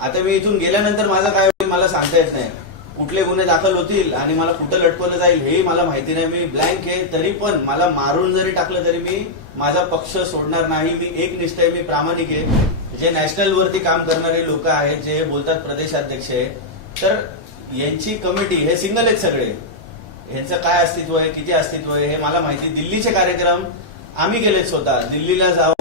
आता मी इथून गेल्यानंतर माझं काय होईल मला सांगता येत नाही. कुठले गुन्हे दाखल होतील आणि मला कुठं लटकवलं जाईल हेही मला माहिती नाही. मी ब्लँक आहे तरी पण मला मारून जरी टाकलं तरी मी माझा पक्ष सोडणार नाही. मी एक निष्ठ आहे मी प्रामाणिक आहे. जे नॅशनल वरती काम करणारे लोक आहेत जे बोलतात प्रदेशाध्यक्ष आहे तर यांची कमिटी हे सिंगल आहेत सगळे. यांचं काय अस्तित्व आहे किती अस्तित्व आहे हे मला माहिती. दिल्लीचे कार्यक्रम आम्ही केलेत स्वतः. दिल्लीला जावं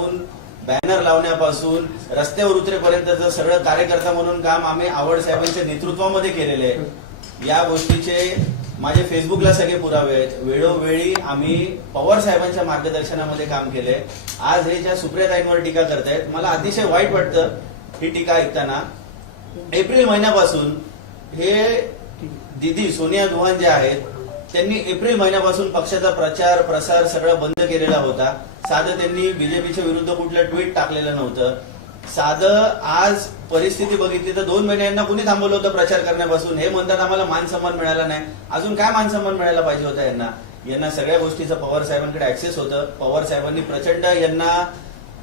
बॅनर लावण्यापासून रस्त्यावर उतरेपर्यंतचं सगळं कार्यकर्ता म्हणून काम आम्ही आवड साहेबांच्या नेतृत्वामध्ये केलेले आहे. या गोष्टीचे माझे फेसबुकला सगळे पुरावे आहेत. वेळोवेळी आम्ही पवार साहेबांच्या मार्गदर्शनामध्ये काम केले आज हे ज्या सुप्रियाताईंवर टीका करतायत मला अतिशय वाईट वाटतं ही टीका ऐकताना. एप्रिल महिन्यापासून हे दिदी सोनिया दुहान जे आहेत त्यांनी एप्रिल महिन्यापासून पक्षाचा प्रचार प्रसार सगळा बंद केलेला होता. साधं त्यांनी बीजेपीच्या विरुद्ध कुठलं ट्विट टाकलेलं नव्हतं. साधं आज परिस्थिती बघितली तर दोन महिने यांना कुणी थांबवलं होतं प्रचार करण्यापासून? हे म्हणतात आम्हाला मान सन्मान मिळाला नाही. अजून काय मान सन्मान मिळायला पाहिजे होता यांना? यांना सगळ्या गोष्टीचं पवार साहेबांकडे ऍक्सेस होतं. पवार साहेबांनी प्रचंड यांना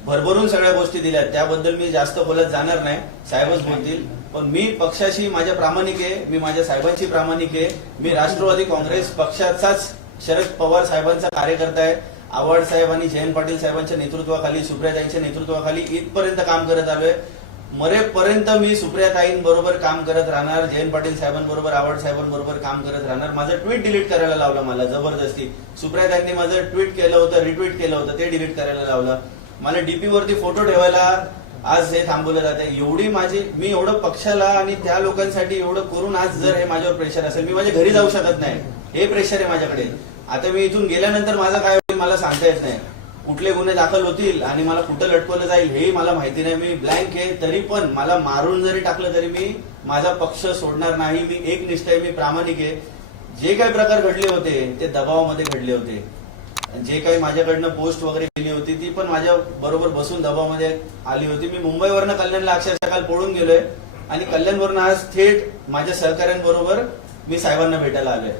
भरभरून सगळ्या गोष्टी दिल्या. त्याबद्दल मी जास्त बोलत जाणार नाही. साहेबच बोलतील. पण मी पक्षाशी माझ्या प्रामाणिक आहे. मी माझ्या साहेबांची प्रामाणिक आहे. मी राष्ट्रवादी काँग्रेस पक्षाचाच शरद पवार साहेबांचा कार्यकर्ता आहे. आव्हाड साहेब आणि जयंत पाटील साहेबांच्या नेतृत्वाखाली सुप्रियाताईंच्या नेतृत्वाखाली इथपर्यंत काम करत आलोय. मरेपर्यंत मी सुप्रियाताईंबरोबर काम करत राहणार जयंत पाटील साहेबांबरोबर आव्हाड साहेबांबरोबर काम करत राहणार. माझं ट्विट डिलीट करायला लावलं मला जबरदस्ती. सुप्रियाताईंनी माझं ट्विट केलं होतं रिट्विट केलं होतं ते डिलीट करायला लावलं. मला डीपी वरती फोटो ठेवायला आज हे थांबवलं जाते एवढी माझी मी एवढं पक्षाला आणि त्या लोकांसाठी एवढं करून आज जर हे माझ्यावर प्रेशर असेल मी माझ्या घरी जाऊ शकत नाही. हे प्रेशर आहे माझ्याकडे. आता मी इथून गेल्यानंतर माझा काय मला सांगता येत नाही. कुठले गुन्हे दाखल होतील आणि मला कुठं लटकवलं जाईल हेही मला माहिती नाही. मी ब्लँक आहे तरी पण मला मारून जरी टाकलं तरी मी माझा पक्ष सोडणार नाही. मी एक निष्ठ आहे मी प्रामाणिक आहे. जे काही प्रकार घडले होते ते दबावामध्ये घडले होते. जे काही माझ्याकडनं पोस्ट वगैरे केली होती ती पण माझ्या बरोबर बसून दबावामध्ये आली होती. मी मुंबईवरनं कल्याणला अक्षरशः काल पळून गेलोय. आणि कल्याणवरनं आज थेट माझ्या सहकाऱ्यांबरोबर मी साहेबांना भेटायला आलोय.